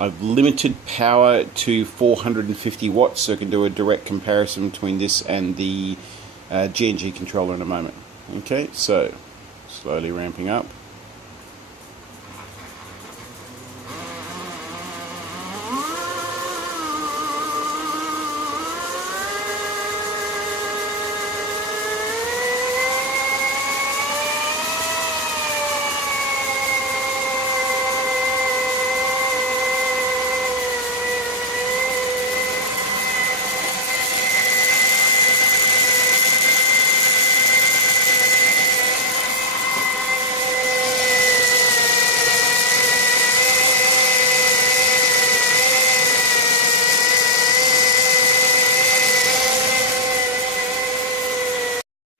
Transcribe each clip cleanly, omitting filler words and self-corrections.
I've limited power to 450 watts, so I can do a direct comparison between this and the G&G controller in a moment. Okay, so slowly ramping up.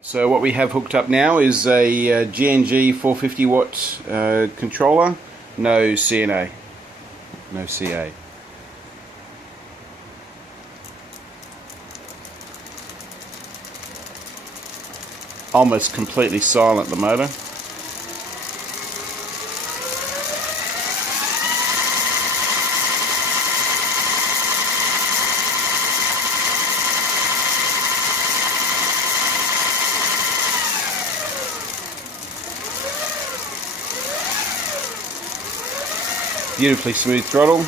So what we have hooked up now is a G&G 450 watt controller, no CNA, no CA. Almost completely silent, the motor. Beautifully smooth throttle.